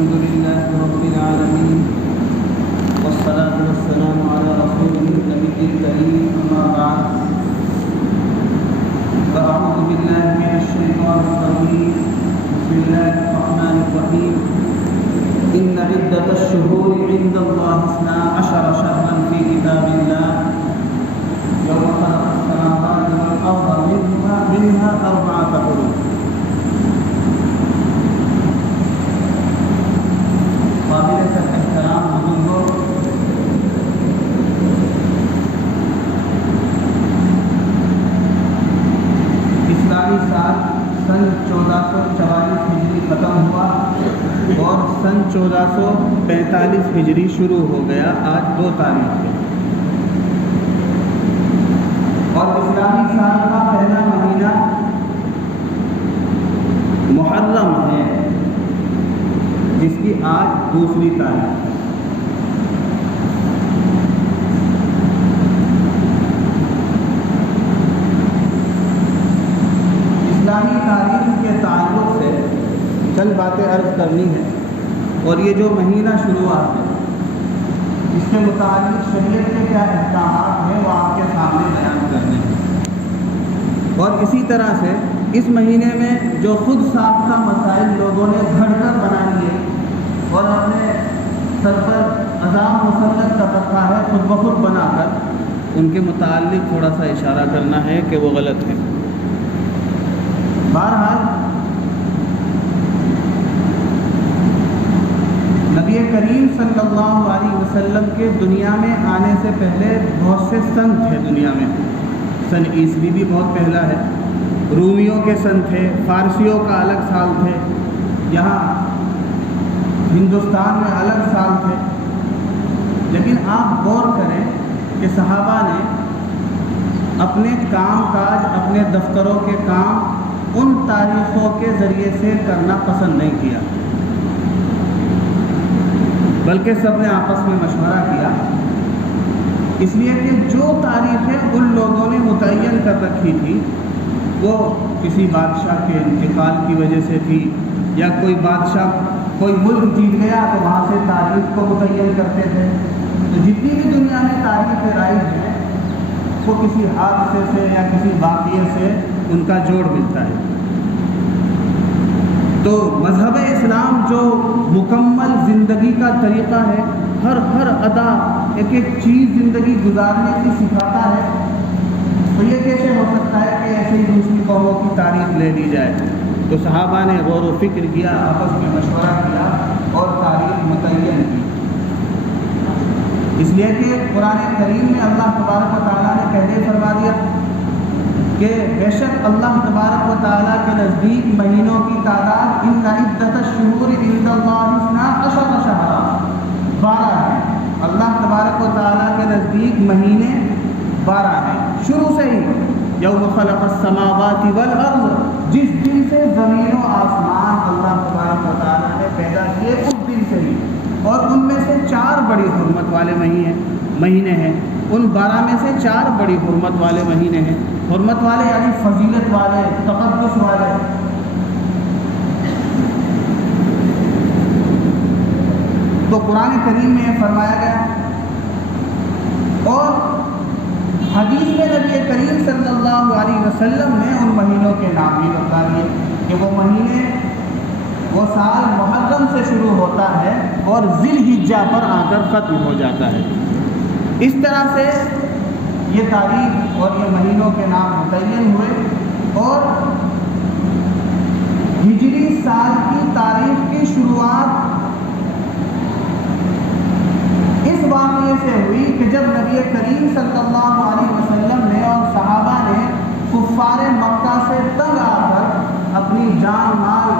الحمد لله رب العالمين والصلاة والسلام على رسوله النبي الكريم أما بعد فأعوذ بالله من الشيطان الرجيم بسم الله الرحمن الرحيم إن عدة الشهور عند الله 12 شهرا في كتاب الله يوم خلق السماوات والأرض منها 4 حروف قابل احترام بزرگوں، اسلامی سال سن 1444 ہجری ختم ہوا اور سن 1445 ہجری شروع ہو گیا۔ آج 2 تاریخ ہے اور اسلامی سال کا پہلا مہینہ محرم ہے جس کی آج 2 تاریخ ہے۔ اسلامی تاریخ کے تعلق سے چند باتیں عرض کرنی ہیں، اور یہ جو مہینہ شروعات ہے اس کے متعلق شریعت کے کیا احکامات ہیں وہ آپ کے سامنے بیان کرنے ہیں، اور اسی طرح سے اس مہینے میں جو خود ساختہ مسائل لوگوں نے گھڑ کر بنا لیے اور اپنے سر پر عذاب مسلط کر رکھا ہے خود بخود بنا کر، ان کے متعلق تھوڑا سا اشارہ کرنا ہے کہ وہ غلط ہے۔ بہرحال نبی کریم صلی اللہ علیہ وسلم کے دنیا میں آنے سے پہلے بہت سے سن تھے دنیا میں۔ سن عیسوی بھی بہت پہلا ہے، رومیوں کے سن تھے، فارسیوں کا الگ سال تھے، یہاں ہندوستان میں الگ سال تھے۔ لیکن آپ غور کریں کہ صحابہ نے اپنے کام کاج، اپنے دفتروں کے کام ان تاریخوں کے ذریعے سے کرنا پسند نہیں کیا، بلکہ سب نے آپس میں مشورہ کیا، اس لیے کہ جو تاریخیں ان لوگوں نے متعین کر رکھی تھی وہ کسی بادشاہ کے انتقال کی وجہ سے تھی، یا کوئی بادشاہ کوئی ملک جیت گیا تو وہاں سے تاریخ کو متعین کرتے تھے۔ تو جتنی بھی دنیا میں تاریخ رائج ہے وہ کسی حادثے سے یا کسی واقعے سے ان کا جوڑ ملتا ہے۔ تو مذہب اسلام جو مکمل زندگی کا طریقہ ہے، ہر ادا ایک چیز زندگی گزارنے کی سکھاتا ہے، تو یہ کیسے ہو سکتا ہے کہ ایسے ہی دوسری قوموں کی تاریخ لے لی جائے؟ تو صحابہ نے غور و فکر کیا، آپس میں مشورہ کیا اور تاریخ متعین کی۔ اس لیے کہ قرآن کریم میں اللہ تبارک و تعالیٰ نے پہلے فرما دیا کہ بے شک اللہ تبارک و تعالیٰ کے نزدیک مہینوں کی تعداد ان عدت الشہور عند اللہ 12 شہرا 12 ہے۔ اللہ تبارک و تعالیٰ کے نزدیک مہینے 12 ہیں، شروع سے ہی یوم خلق السماوات والارض، جس دن سے زمین و آسمان اللہ تبارک و تعالیٰ نے پیدا کیے اس دن سے ہی، اور ان میں سے 4 بڑی حرمت والے مہینے ہیں۔ ان 12 میں سے 4 بڑی حرمت والے مہینے ہیں۔ حرمت والے یعنی فضیلت والے، تقدس والے۔ تو قرآن کریم میں فرمایا گیا، اور حدیث میں نبی کریم صلی اللہ علیہ وسلم نے ان مہینوں کے نام بھی بتا دیے کہ وہ مہینے، وہ سال محرم سے شروع ہوتا ہے اور ذی الحجہ پر آ کر ختم ہو جاتا ہے۔ اس طرح سے یہ تاریخ اور یہ مہینوں کے نام متعین ہوئے، اور ہجری سال کی تاریخ کی شروعات اس واقعے سے ہوئی کہ جب نبی کریم صلی اللہ علیہ وسلم نے اور صحابہ نے کفار مکہ سے تنگ آ کر اپنی جان مال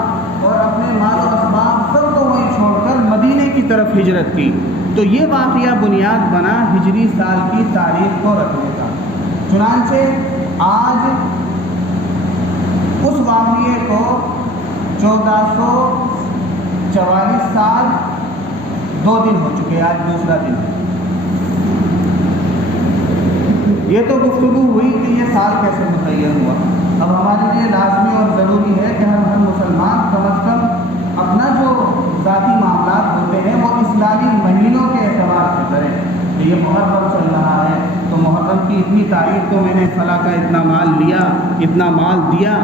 اور اپنے مال و اسباب سب کو وہیں چھوڑ کر مدینے کی طرف ہجرت کی، تو یہ واقعہ بنیاد بنا ہجری سال کی تاریخ کو رکھنے کا۔ چنانچہ آج اس واقعے کو 1444 سال 2 دن ہو چکے، آج دوسرا دن ہے۔ یہ تو گفتگو ہوئی کہ یہ سال کیسے متعین ہوا۔ اب ہمارے لیے لازمی اور ضروری ہے کہ ہر مسلمان کم از کم اپنا جو ذاتی معاملہ اسلامی مہینوں کے اعتبار سے کریں کہ یہ محرم چل رہا ہے تو محرم کی اتنی تاریخ کو میں نے فلاں کا اتنا مال لیا، اتنا مال دیا.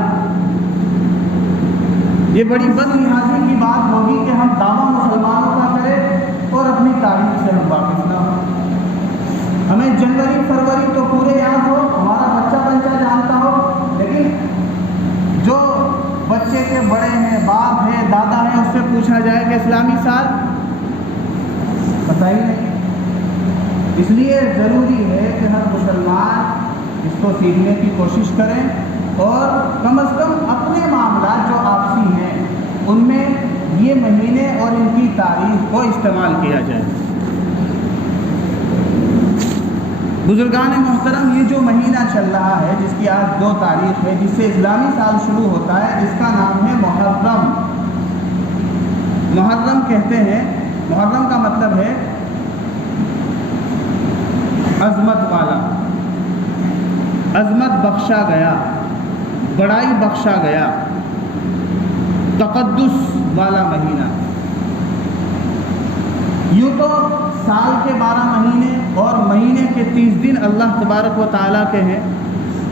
یہ بڑی بد لحاظی کی بات ہوگی کہ ہم دعویٰ مسلمانوں کا کریں اور اپنی تاریخ سے ہم واقف نہ ہوں. ہمیں جنوری فروری تو پورے یاد ہو، ہمارا بچہ جانتا ہو، لیکن جو بچے کے بڑے ہیں، باپ ہیں، دادا ہیں، اس سے پوچھا جائے کہ اسلامی سال پتہ ہی نہیں. اس لیے ضروری ہے کہ ہر مسلمان اس کو سیکھنے کی کوشش کریں اور کم از کم اپنے معاملات جو آپسی ہیں ان میں یہ مہینے اور ان کی تاریخ کو استعمال کیا جائے. بزرگان محترم، یہ جو مہینہ چل رہا ہے جس کی آج 2 تاریخ ہے، جس سے اسلامی سال شروع ہوتا ہے، اس کا نام ہے محرم. محرم کہتے ہیں، محرم کا مطلب ہے عظمت والا، عظمت بخشا گیا، بڑائی بخشا گیا، تقدس والا مہینہ. یوں تو سال کے 12 مہینے اور مہینے کے 30 دن اللہ تبارک و تعالیٰ کے ہیں،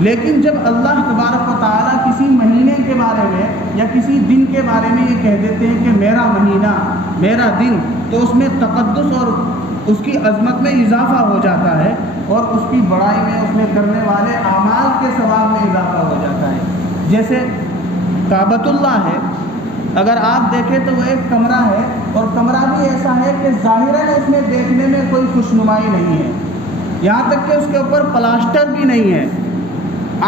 لیکن جب اللہ تبارک و تعالیٰ کسی مہینے کے بارے میں یا کسی دن کے بارے میں یہ کہہ دیتے ہیں کہ میرا مہینہ، میرا دن، تو اس میں تقدس اور اس کی عظمت میں اضافہ ہو جاتا ہے اور اس کی بڑائی میں، اس میں کرنے والے اعمال کے ثواب میں اضافہ ہو جاتا ہے. جیسے کعبۃ اللہ ہے، اگر آپ دیکھیں تو وہ ایک کمرہ ہے اور کمرہ بھی ایسا ہے کہ ظاہراً اس میں دیکھنے میں کوئی خوشنمائی نہیں ہے، یہاں تک کہ اس کے اوپر پلاسٹر بھی نہیں ہے،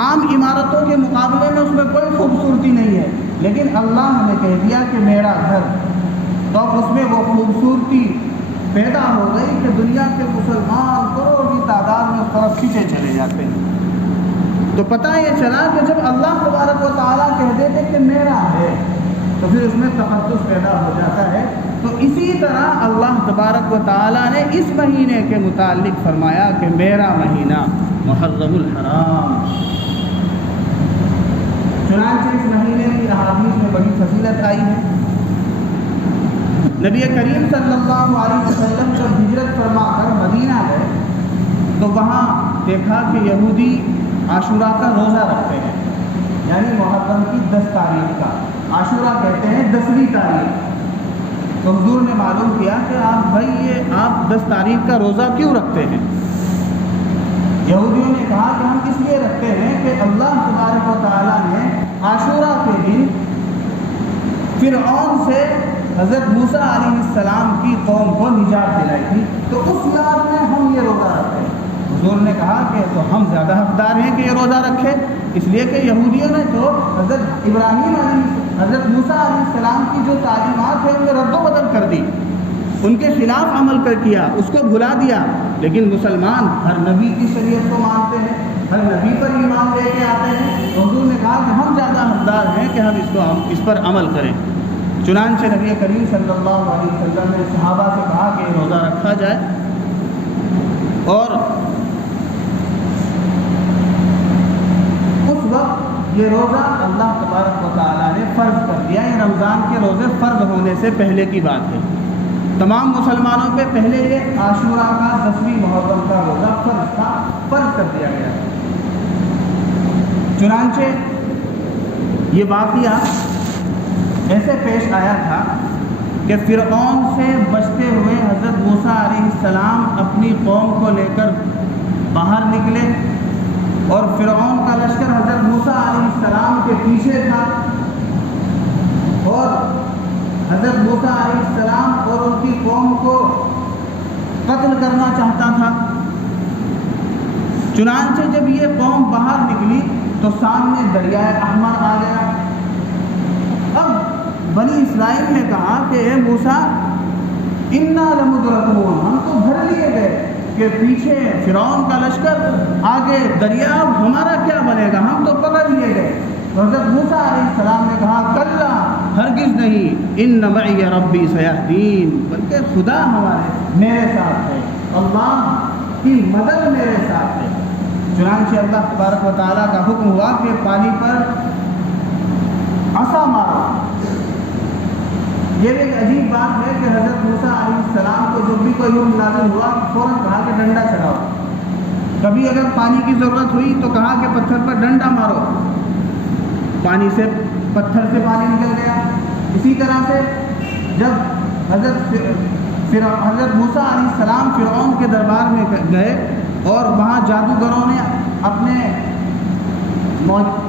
عام عمارتوں کے مقابلے میں اس میں کوئی خوبصورتی نہیں ہے، لیکن اللہ نے کہہ دیا کہ میرا گھر، تو اب اس میں وہ خوبصورتی پیدا ہو گئی کہ دنیا کے مسلمان کروڑ کی تعداد میں اس طرف کھینچے چلے جاتے ہیں. تو پتہ یہ چلا کہ جب اللہ تبارک و تعالیٰ کہہ دیتے کہ میرا ہے تو پھر اس میں تقدس پیدا ہو جاتا ہے. تو اسی طرح اللہ تبارک و تعالیٰ نے اس مہینے کے متعلق فرمایا کہ میرا مہینہ محرم الحرام. چنانچہ اس مہینے کی احادیث میں بڑی فضیلت آئی ہے. نبی کریم صلی اللہ علیہ وسلم جب ہجرت فرما کر مدینہ گئے تو وہاں دیکھا کہ یہودی عاشورہ کا روزہ رکھتے ہیں، یعنی محرم کی 10 تاریخ کا. عاشورہ کہتے ہیں 10ویں تاریخ. تو حضور نے معلوم کیا کہ آپ 10 تاریخ کا روزہ کیوں رکھتے ہیں؟ یہودیوں نے کہا کہ ہم اس لیے رکھتے ہیں کہ اللہ تبارک و تعالیٰ نے عاشورہ کے دن فرعون سے حضرت موسیٰ علیہ السلام کی قوم کو نجات دلائی تھی، تو اس یاد میں ہم یہ روزہ رکھتے ہیں. حضور نے کہا کہ تو ہم زیادہ حقدار ہیں کہ یہ روزہ رکھے، اس لیے کہ یہودیوں نے تو حضرت حضرت موسیٰ علیہ السلام کی جو تعلیمات ہیں انہیں رد و بدل کر دی، ان کے خلاف عمل کیا، اس کو بھلا دیا. لیکن مسلمان ہر نبی کی شریعت کو مانتے ہیں، ہر نبی پر ایمان لے کے آتے ہیں. تو حضور نے کہا کہ ہم زیادہ حقدار ہیں کہ ہم اس پر عمل کریں. چنانچہ نبی کریم صلی اللہ علیہ وسلم نے صحابہ سے کہا کہ یہ روزہ رکھا جائے، اور اس وقت یہ روزہ اللہ تبارک و تعالیٰ نے فرض کر دیا. یہ رمضان کے روزے فرض ہونے سے پہلے کی بات ہے. تمام مسلمانوں پہ پہلے یہ عاشورہ کا 10ویں محرم کا روزہ فرض تھا، فرض کر دیا گیا. چنانچہ یہ واقعہ ایسے پیش آیا تھا کہ فرعون سے بچتے ہوئے حضرت موسیٰ علیہ السلام اپنی قوم کو لے کر باہر نکلے اور فرعون کا لشکر حضرت موسیٰ علیہ السلام کے پیچھے تھا اور حضرت موسیٰ علیہ السلام اور ان کی قوم کو قتل کرنا چاہتا تھا. چنانچہ جب یہ قوم باہر نکلی تو سامنے دریائے احمر آ گیا. اب بنی اسرائیل نے کہا کہ اے موسیٰ انا لمدرکون، ہم تو بھر لیے گئے کہ پیچھے فرعون کا لشکر، آگے دریا، ہمارا کیا بنے گا، ہم تو پکڑ لیے گئے. حضرت موسیٰ علیہ السلام نے کہا کلا، ہرگز نہیں، ان معی ربی سیہدین، بلکہ خدا میرے ساتھ ہے، اللہ کی مدد میرے ساتھ ہے. چنانچہ اللہ تبارک و تعالیٰ کا حکم ہوا کہ پانی پر عصا مارو. یہ بھی ایک عجیب بات ہے کہ حضرت موسیٰ علیہ السلام کو جب بھی کوئی حکم نازل ہوا فوراً کہا کہ ڈنڈا چلاؤ. کبھی اگر پانی کی ضرورت ہوئی تو کہا کہ پتھر پر ڈنڈا مارو، پانی سے پتھر سے پانی نکل گیا. اسی طرح سے جب حضرت موسیٰ علیہ السلام فرعون کے دربار میں گئے اور وہاں جادوگروں نے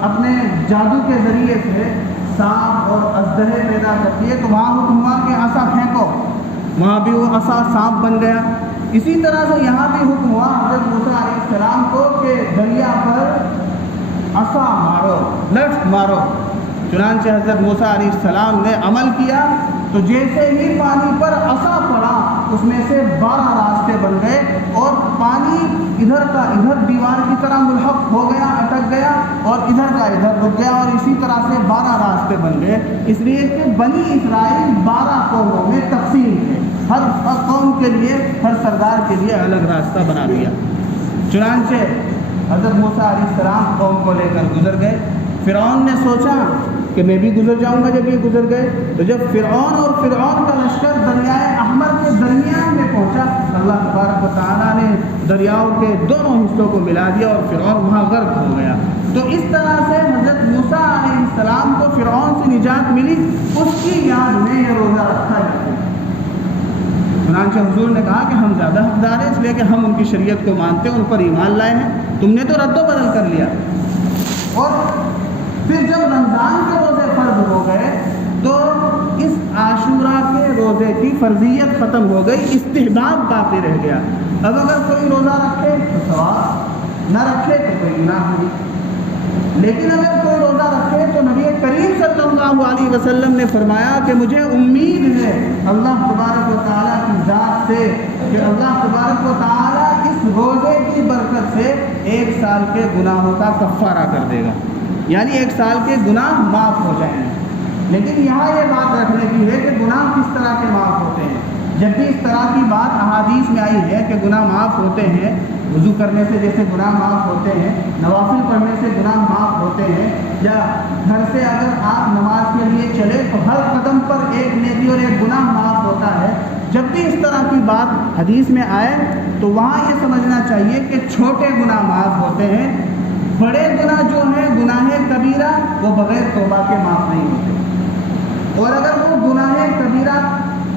اپنے جادو کے ذریعے سے سانپ اور اژدہے پیدا کر دیے، تو وہاں حکم ہوا کہ عصا پھینکو، وہاں بھی وہ عصا سانپ بن گیا. اسی طرح سے یہاں بھی حکم ہوا حضرت موسیٰ علیہ السلام کو کہ دریا پر عصا مارو، لٹ مارو. چنانچہ حضرت موسیٰ علیہ السلام نے عمل کیا تو جیسے ہی پانی پر عصا پڑا اس میں سے 12 راستے بن گئے اور پانی ادھر کا ادھر دیوار کی طرح ملحق ہو گیا، اٹک گیا، اور ادھر کا ادھر رک گیا، اور اسی طرح سے 12 راستے بن گئے. اس لیے کہ بنی اسرائیل 12 قوموں میں تقسیم تھے، ہر قوم کے لیے، ہر سردار کے لیے الگ راستہ بنا دیا. چنانچہ حضرت موسیٰ علیہ السلام قوم کو لے کر گزر گئے. فرعون نے سوچا کہ میں بھی گزر جاؤں گا. جب یہ گزر گئے تو جب فرعون اور فرعون کا لشکر دریائے احمر کے درمیان میں پہنچا، اللہ تبارک و تعالیٰ نے دریاؤں کے دونوں حصوں کو ملا دیا اور فرعون وہاں غرق ہو گیا. تو اس طرح سے حضرت موسیٰ علیہ السلام کو فرعون سے نجات ملی. اس کی یاد میں یہ روزہ رکھا جاتا ہے. چنانچہ حضور نے کہا کہ ہم زیادہ حقدار ہیں، اس لیے کہ ہم ان کی شریعت کو مانتے ہیں، ان پر ایمان لائے ہیں. تم نے تو رد و بدل کر لیا. اور پھر جب رمضان کے روزے فرض ہو گئے تو اس عاشوراء کے روزے کی فرضیت ختم ہو گئی، استحباب باقی رہ گیا. اب اگر کوئی روزہ رکھے تو ثواب، نہ رکھے تو کوئی گناہ نہیں. لیکن اگر کوئی روزہ رکھے تو نبی کریم صلی اللہ علیہ وسلم نے فرمایا کہ مجھے امید ہے اللہ تبارک و تعالیٰ کی ذات سے کہ اللہ تبارک و تعالیٰ اس روزے کی برکت سے 1 سال کے گناہوں کا کفارہ کر دے گا، یعنی 1 سال کے گناہ معاف ہو جائیں گے. لیکن یہاں یہ بات رکھنے کی ہے کہ گناہ کس طرح کے معاف ہوتے ہیں. جب بھی اس طرح کی بات احادیث میں آئی ہے کہ گناہ معاف ہوتے ہیں، وضو کرنے سے جیسے گناہ معاف ہوتے ہیں، نوافل پڑھنے سے گناہ معاف ہوتے ہیں، یا گھر سے اگر آپ نماز کے لیے چلے تو ہر قدم پر ایک نیکی اور ایک گناہ معاف ہوتا ہے. جب بھی اس طرح کی بات حدیث میں آئے تو وہاں یہ سمجھنا چاہیے کہ چھوٹے گناہ معاف ہوتے ہیں، بڑے گناہ جو ہیں گناہ کبیرہ وہ بغیر توبہ کے معاف نہیں ہوتے. اور اگر وہ گناہ کبیرہ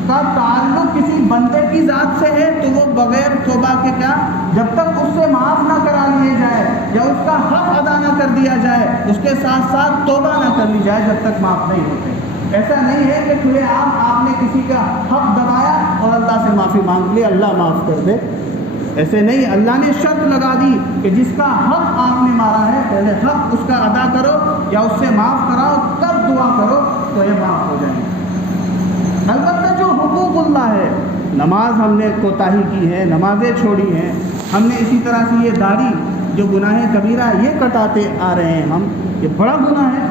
کا تعلق کسی بندے کی ذات سے ہے تو وہ بغیر توبہ کے کیا، جب تک اس سے معاف نہ کرا لیے جائے یا اس کا حق ادا نہ کر دیا جائے، اس کے ساتھ ساتھ توبہ نہ کر لی جائے، جب تک معاف نہیں ہوتے. ایسا نہیں ہے کہ کھلے عام آپ نے کسی کا حق دبایا اور اللہ سے معافی مانگ لی اللہ معاف کر دے. ایسے نہیں، اللہ نے شرط لگا دی کہ جس کا حق آپ نے مارا ہے پہلے حق اس کا ادا کرو یا اس سے معاف کراؤ، تب دعا کرو تو یہ معاف ہو جائیں. البتہ جو حقوق اللہ ہے، نماز ہم نے کوتاہی کی ہے، نمازیں چھوڑی ہیں، ہم نے اسی طرح سے یہ داڑھی جو گناہ کبیرہ یہ کٹاتے آ رہے ہیں ہم، یہ بڑا گناہ ہے.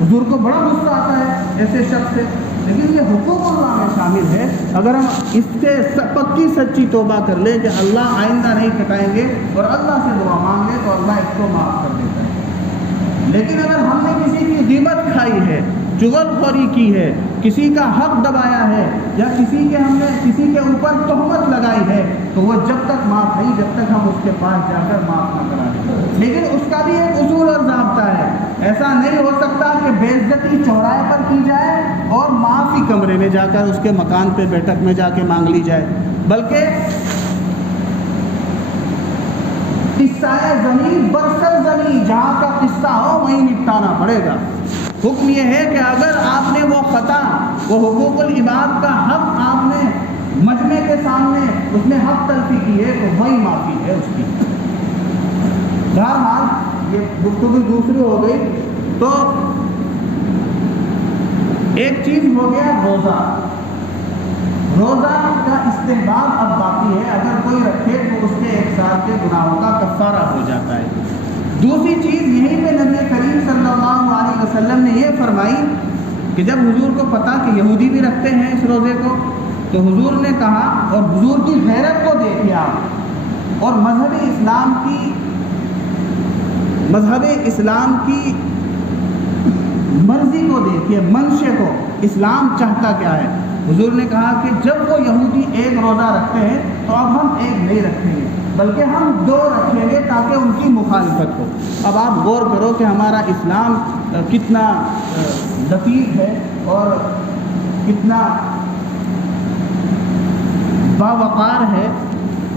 حضور کو بڑا غصہ آتا ہے ایسے شخص سے، لیکن یہ حقوق اللہ میں شامل ہے. اگر ہم اس سے پکی سچی توبہ کر لیں کہ اللہ آئندہ نہیں کٹائیں گے اور اللہ سے دعا مانگ لیں تو اللہ اس کو معاف کر دیتا ہے. لیکن اگر ہم نے کسی کی غیبت کھائی ہے، چغل خوری کی ہے، کسی کا حق دبایا ہے یا ہم نے کسی کے اوپر تہمت لگائی ہے تو وہ جب تک معاف نہیں جب تک ہم اس کے پاس جا کر معاف نہ کرا دیں. لیکن اس کا بھی ایک اصول اور ضابطہ ہے. ایسا نہیں ہو سکتا کہ بے عزتی چوراہے پر کی جائے اور معافی کمرے میں جا کر اس کے مکان پہ بیٹھک میں جا کے مانگ لی جائے، بلکہ قصہ زمین برسر زمین جہاں کا قصہ ہو وہیں نپٹانا پڑے گا. حکم یہ ہے کہ اگر آپ نے وہ خطا، وہ حقوق العباد کا حق آپ نے مجمع کے سامنے اس نے حق تلفی کی ہے تو وہی معافی ہے اس کی. بہرحال یہ گفتگو دوسری ہو گئی. تو ایک چیز ہو گیا روزہ. روزہ کا استحباب اب باقی ہے، اگر کوئی رکھے تو اس کے 1 سال کے گناہوں کا کفارہ ہو جاتا ہے. دوسری چیز یہیں پہ نبی کریم صلی اللہ علیہ وسلم نے یہ فرمائی کہ جب حضور کو پتا کہ یہودی بھی رکھتے ہیں اس روزے کو تو حضور نے کہا، اور حضور کی غیرت کو دیکھیے آپ، اور مذہب اسلام کی مرضی کو دیکھیے، منشے کو، اسلام چاہتا کیا ہے۔ حضور نے کہا کہ جب وہ یہودی ایک روزہ رکھتے ہیں تو اب ہم ایک نہیں رکھیں گے بلکہ ہم 2 رکھیں گے تاکہ ان کی مخالفت ہو۔ اب آپ غور کرو کہ ہمارا اسلام کتنا لطیف ہے اور کتنا باوقار ہے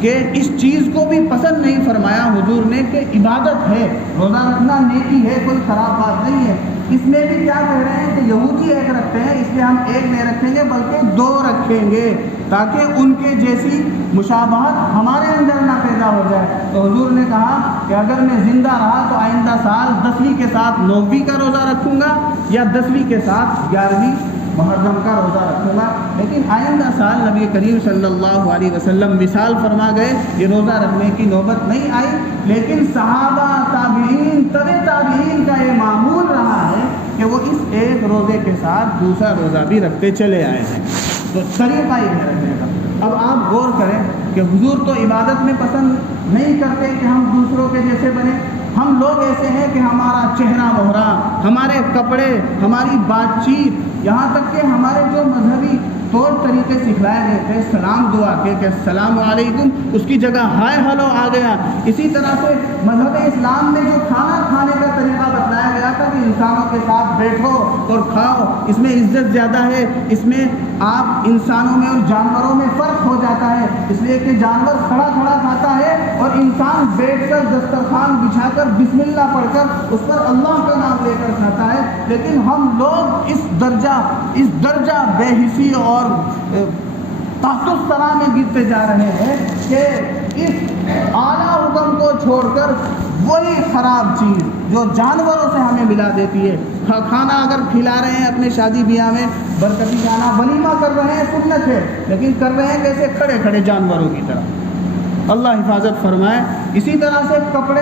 کہ اس چیز کو بھی پسند نہیں فرمایا حضور نے کہ عبادت ہے، روزہ رکھنا نیکی ہے، کوئی خراب بات نہیں ہے۔ اس میں بھی کیا کہہ رہے ہیں کہ یہودی ایک رکھتے ہیں اس لیے ہم ایک نہیں رکھیں گے بلکہ 2 رکھیں گے تاکہ ان کے جیسی مشابہت ہمارے اندر نہ پیدا ہو جائے۔ تو حضور نے کہا کہ اگر میں زندہ رہا تو آئندہ سال 10ویں کے ساتھ 9ویں کا روزہ رکھوں گا یا 10ویں کے ساتھ 11ویں محرم کا روزہ رکھوں گا، لیکن آئندہ سال نبی کریم صلی اللہ علیہ وسلم مثال فرما گئے، یہ روزہ رکھنے کی نوبت نہیں آئی، لیکن صحابہ، تابعین، تبع تابعین کا یہ معمول رہا ہے کہ وہ اس ایک روزے کے ساتھ دوسرا روزہ بھی رکھتے چلے آئے ہیں۔ تو طریقہ یہ ہے رکھنے کا۔ اب آپ غور کریں کہ حضور تو عبادت میں پسند نہیں کرتے کہ ہم دوسروں کے جیسے بنیں۔ ہم لوگ ایسے ہیں کہ ہمارا چہرہ مہرا، ہمارے کپڑے، ہماری بات چیت، یہاں تک کہ ہمارے جو مذہبی طور طریقے سکھلائے گئے تھے سلام دعا کے کہ السلام علیکم، اس کی جگہ ہائے ہلو آ گیا۔ اسی طرح سے مذہب اسلام میں جو کھانا کھانے کا طریقہ بتلایا گیا تھا کہ انسانوں کے ساتھ بیٹھو اور کھاؤ، اس میں عزت زیادہ ہے، اس میں آپ انسانوں میں اور جانوروں میں فرق ہو جاتا ہے، اس لیے کہ جانور کھڑا کھڑا کھاتا ہے اور انسان بیٹھ کر دسترخوان بچھا کر بسم اللہ پڑھ کر اس پر اللہ کا نام لے کر کھاتا ہے۔ لیکن ہم لوگ اس درجہ بے حسی اور تحت الثرا میں گرتے جا رہے ہیں کہ اس اعلیٰ حکم کو چھوڑ کر وہی خراب چیز جو جانوروں سے ہمیں ملا دیتی ہے، کھانا اگر کھلا رہے ہیں اپنے شادی بیاہ میں، برکتی کھانا ولیمہ کر رہے ہیں، سنت ہے، لیکن کر رہے ہیں کیسے؟ کھڑے کھڑے جانوروں کی طرح۔ اللہ حفاظت فرمائے۔ اسی طرح سے کپڑے،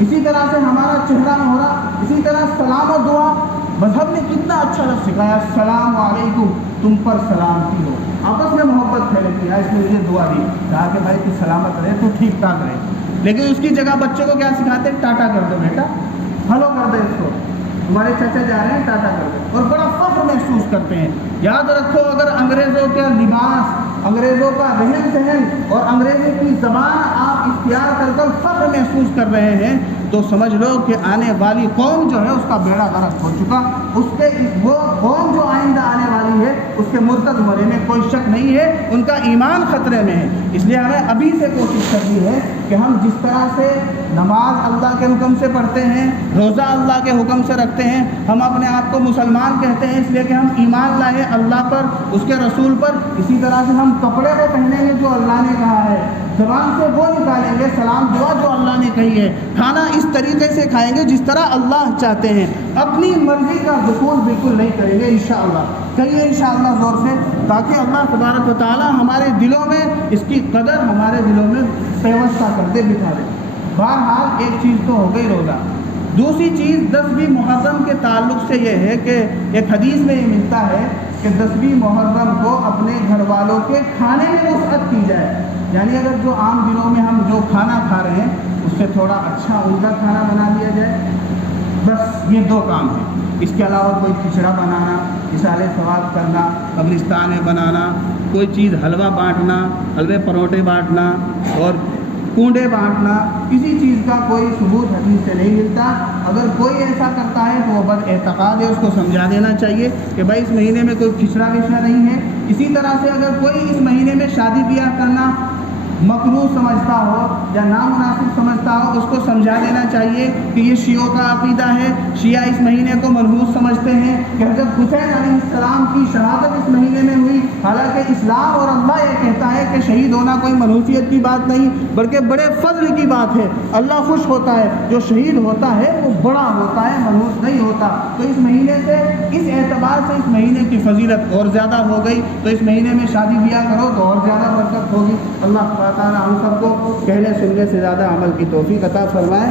اسی طرح سے ہمارا چہرہ مہرا، اسی طرح سلام و دعا۔ مذہب نے کتنا اچھا لفظ سکھایا، السلام علیکم، تم پر سلامتی ہو، آپس میں محبت پھیلے کیا، اس نے مجھے دعا دی، کہا کہ بھائی تو سلامت رہے، تو ٹھیک ٹھاک رہے۔ لیکن اس کی جگہ بچوں کو کیا سکھاتے ہیں؟ ٹاٹا کر دو بیٹا، ہلو کر دے اس کو، ہمارے چچا جا رہے ہیں ٹاٹا کر دو، اور بڑا فخر محسوس کرتے ہیں۔ یاد رکھو اگر انگریزوں کا لباس، انگریزوں کا رہن سہن اور انگریزی کی زبان آپ اختیار کر فخر محسوس کر رہے ہیں تو سمجھ لو کہ آنے والی قوم جو ہے اس کا بیڑا غرق ہو چکا۔ وہ قوم جو آئندہ آنے والی ہے اس کے مرتد ہونے میں کوئی شک نہیں ہے، ان کا ایمان خطرے میں ہے۔ اس لیے ہمیں ابھی سے کوشش کرنی ہے کہ ہم جس طرح سے نماز اللہ کے حکم سے پڑھتے ہیں، روزہ اللہ کے حکم سے رکھتے ہیں، ہم اپنے آپ کو مسلمان کہتے ہیں اس لیے کہ ہم ایمان لائے اللہ پر، اس کے رسول پر، اسی طرح سے ہم کپڑے کو پہنیں گے جو اللہ نے کہا ہے، زبان سے وہ نکالیں گے سلام دعا جو اللہ نے کہی ہے، کھانا اس طریقے سے کھائیں گے جس طرح اللہ چاہتے ہیں، اپنی مرضی کا دخول بالکل نہیں کریں گے انشاءاللہ۔ کہیے انشاءاللہ زور سے، تاکہ اللہ تبارک و تعالی ہمارے دلوں میں اس کی قدر ہمارے دلوں میں پیوستہ کر دے، بٹھا دے۔ بہرحال ایک چیز تو ہو گئی روزہ۔ دوسری چیز 10ویں محرم کے تعلق سے یہ ہے کہ ایک حدیث میں یہ ملتا ہے کہ 10ویں محرم کو اپنے گھر والوں کے کھانے میں وسعت کی جائے، یعنی اگر جو عام دنوں میں ہم جو کھانا کھا رہے ہیں اس سے تھوڑا اچھا ان کا کھانا بنا دیا جائے۔ بس یہ 2 کام ہیں، اس کے علاوہ کوئی کھچڑا بنانا، اصالے ثواب کرنا، قبرستان میں بنانا، کوئی چیز حلوہ بانٹنا، حلوے پروٹے بانٹنا اور کنڈے بانٹنا، کسی چیز کا کوئی ثبوت حدیث سے نہیں ملتا۔ اگر کوئی ایسا کرتا ہے تو وہ بد اعتقاد ہے، اس کو سمجھا دینا چاہیے کہ بھائی اس مہینے میں کوئی کھچڑا وچڑا نہیں ہے۔ اسی طرح سے اگر کوئی اس مہینے میں شادی بیاہ کرنا مکروہ سمجھتا ہو یا نامناسب سمجھتا ہو، اس کو سمجھا دینا چاہیے کہ یہ شیعوں کا عقیدہ ہے، شیعہ اس مہینے کو منحوس سمجھتے ہیں کہ حضرت حسین علیہ السلام کی شہادت اس مہینے میں ہوئی، حالانکہ اسلام اور اللہ یہ کہتا ہے کہ شہید ہونا کوئی منحوسیت کی بات نہیں بلکہ بڑے فضل کی بات ہے، اللہ خوش ہوتا ہے، جو شہید ہوتا ہے وہ بڑا ہوتا ہے، منحوس نہیں ہوتا۔ تو اس مہینے سے، اس اعتبار سے اس مہینے کی فضیلت اور زیادہ ہو گئی، تو اس مہینے میں شادی بیاہ کرو تو اور زیادہ برکت ہوگی۔ اللہ تعالیٰ ہم سب کو کہنے سننے سے زیادہ عمل کی توفیق عطا فرمائے۔